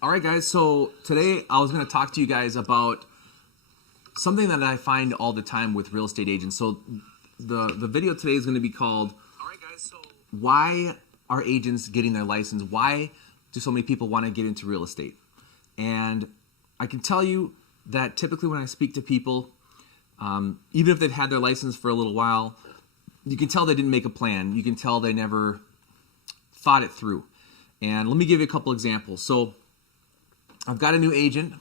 All right, guys. So today I was going to talk to you guys about something that I find all the time with real estate agents. So the video today is going to be called "Why Are Agents Getting Their License? Why do so many people want to get into real estate?" And I can tell you that typically when I speak to people, even if they've had their license for a little while, you can tell they didn't make a plan. You can tell they never thought it through. And let me give you a couple examples. So I've got a new agent.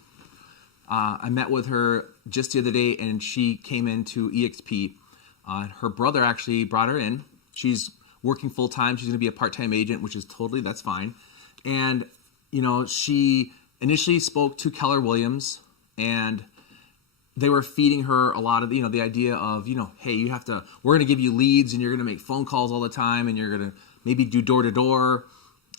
I met with her just the other day, and she came into EXP. Her brother actually brought her in. She's working full-time. She's going to be a part-time agent, which is that's fine. And, she initially spoke to Keller Williams, and they were feeding her a lot of, the idea of, hey, we're going to give you leads, and you're going to make phone calls all the time, and you're going to maybe do door-to-door.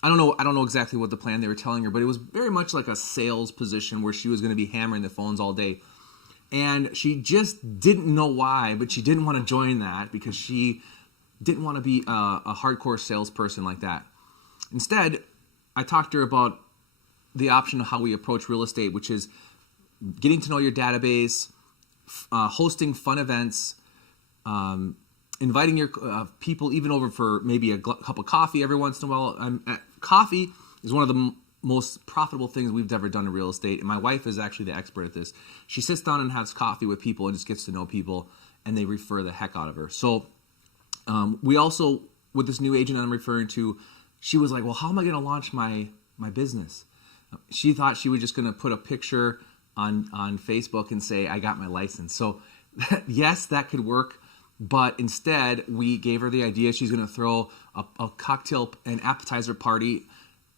I don't know exactly what the plan they were telling her, but it was very much like a sales position where she was going to be hammering the phones all day. And she just didn't know why, but she didn't want to join that because she didn't want to be a hardcore salesperson like that. Instead, I talked to her about the option of how we approach real estate, which is getting to know your database, hosting fun events, inviting your people even over for maybe a cup of coffee every once in a while. Coffee is one of the most profitable things we've ever done in real estate, and my wife is actually the expert at this. She sits down and has coffee with people and just gets to know people, and they refer the heck out of her. So we also, with this new agent I'm referring to, she was like, well, how am I going to launch my business? She thought she was just going to put a picture on Facebook and say, I got my license. So yes, that could work. But instead, we gave her the idea she's going to throw a cocktail and appetizer party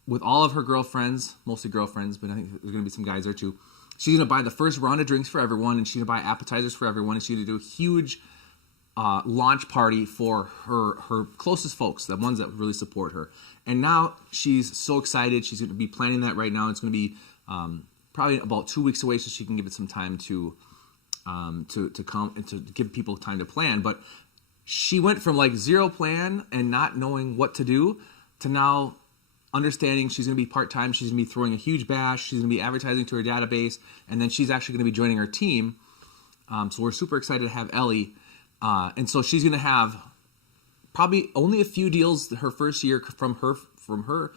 with all of her girlfriends, mostly girlfriends, but I think there's going to be some guys there too. She's going to buy the first round of drinks for everyone, and she's going to buy appetizers for everyone, and she's going to do a huge launch party for her closest folks, the ones that really support her. And now she's so excited. She's going to be planning that right now. It's going to be probably about 2 weeks away, so she can give it some time to come and to give people time to plan. But she went from like zero plan and not knowing what to do to now understanding she's going to be part-time. She's going to be throwing a huge bash. She's going to be advertising to her database, and then she's actually going to be joining our team. So we're super excited to have Ellie. And so she's going to have probably only a few deals her first year from her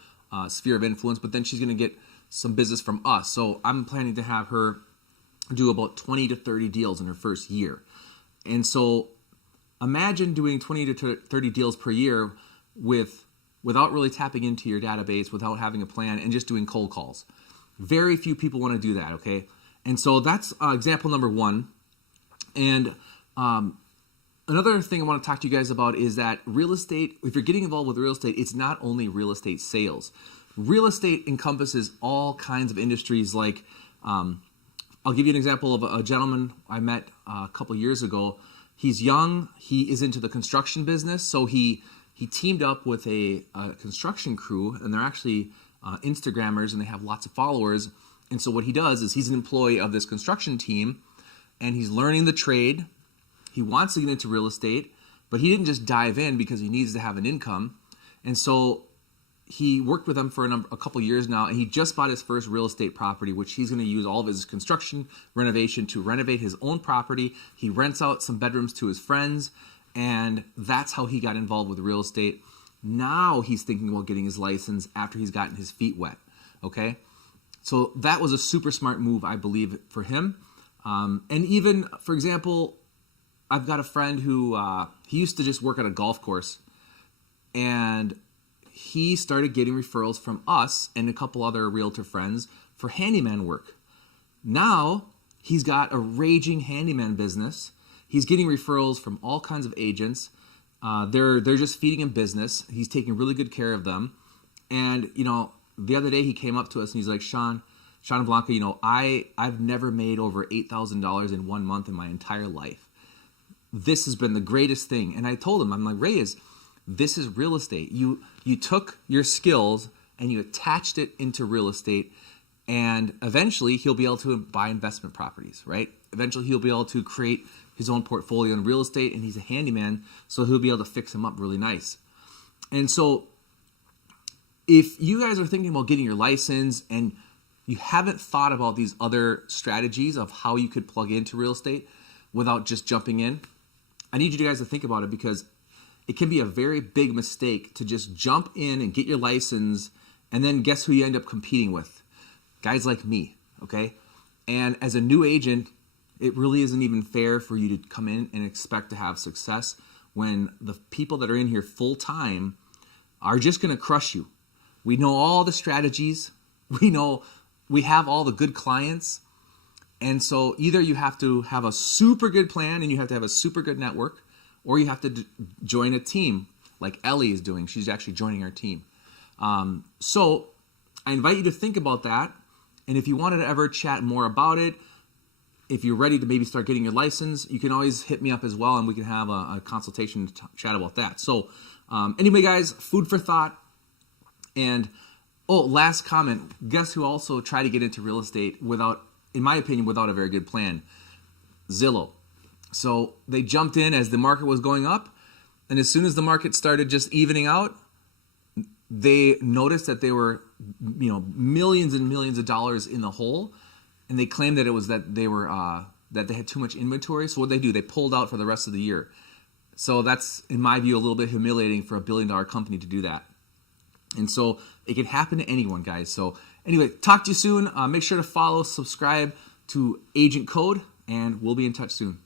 sphere of influence, but then she's going to get some business from us. So I'm planning to have her do about 20 to 30 deals in her first year. And so imagine doing 20 to 30 deals per year without really tapping into your database, without having a plan, and just doing cold calls. Very few people want to do that, okay? And so that's example number one. And another thing I want to talk to you guys about is that real estate, if you're getting involved with real estate, it's not only real estate sales. Real estate encompasses all kinds of industries like I'll give you an example of a gentleman I met a couple years ago. He's young. He is into the construction business. So he teamed up with a construction crew, and they're actually Instagrammers, and they have lots of followers. And so what he does is he's an employee of this construction team, and he's learning the trade. He wants to get into real estate, but he didn't just dive in because he needs to have an income. And so he worked with them for a couple years now, and he just bought his first real estate property, which he's going to use all of his construction renovation to renovate his own property. He rents out some bedrooms to his friends, and that's how he got involved with real estate. Now he's thinking about getting his license after he's gotten his feet wet, okay? So that was a super smart move, I believe, for him. And even, for example, I've got a friend who, he used to just work at a golf course, and he started getting referrals from us and a couple other realtor friends for handyman work. Now he's got a raging handyman business. He's getting referrals from all kinds of agents. They're just feeding him business. He's taking really good care of them. And, the other day he came up to us and he's like, Sean and Blanca, I've never made over $8,000 in 1 month in my entire life. This has been the greatest thing. And I told him, I'm like, this is real estate. You took your skills and you attached it into real estate, and eventually he'll be able to buy investment properties, right? Eventually he'll be able to create his own portfolio in real estate, and he's a handyman, so he'll be able to fix them up really nice. And so if you guys are thinking about getting your license and you haven't thought about these other strategies of how you could plug into real estate without just jumping in, I need you guys to think about it, because it can be a very big mistake to just jump in and get your license, and then guess who you end up competing with? Guys like me, okay? And as a new agent, it really isn't even fair for you to come in and expect to have success when the people that are in here full time are just going to crush you. We know all the strategies. We have all the good clients. And so either you have to have a super good plan and you have to have a super good network, or you have to join a team like Ellie is doing. She's actually joining our team. So I invite you to think about that. And if you wanted to ever chat more about it, if you're ready to maybe start getting your license, you can always hit me up as well, and we can have a consultation to chat about that. So anyway, guys, food for thought. And last comment, guess who also tried to get into real estate without, in my opinion, without a very good plan? Zillow. So they jumped in as the market was going up, and as soon as the market started just evening out, they noticed that they were, millions and millions of dollars in the hole, and they claimed that it was that they were that they had too much inventory. So what they do, they pulled out for the rest of the year. So that's, in my view, a little bit humiliating for $1 billion company to do that. And so it can happen to anyone, guys. So anyway, talk to you soon. Make sure to follow, subscribe to Agent Code, and we'll be in touch soon.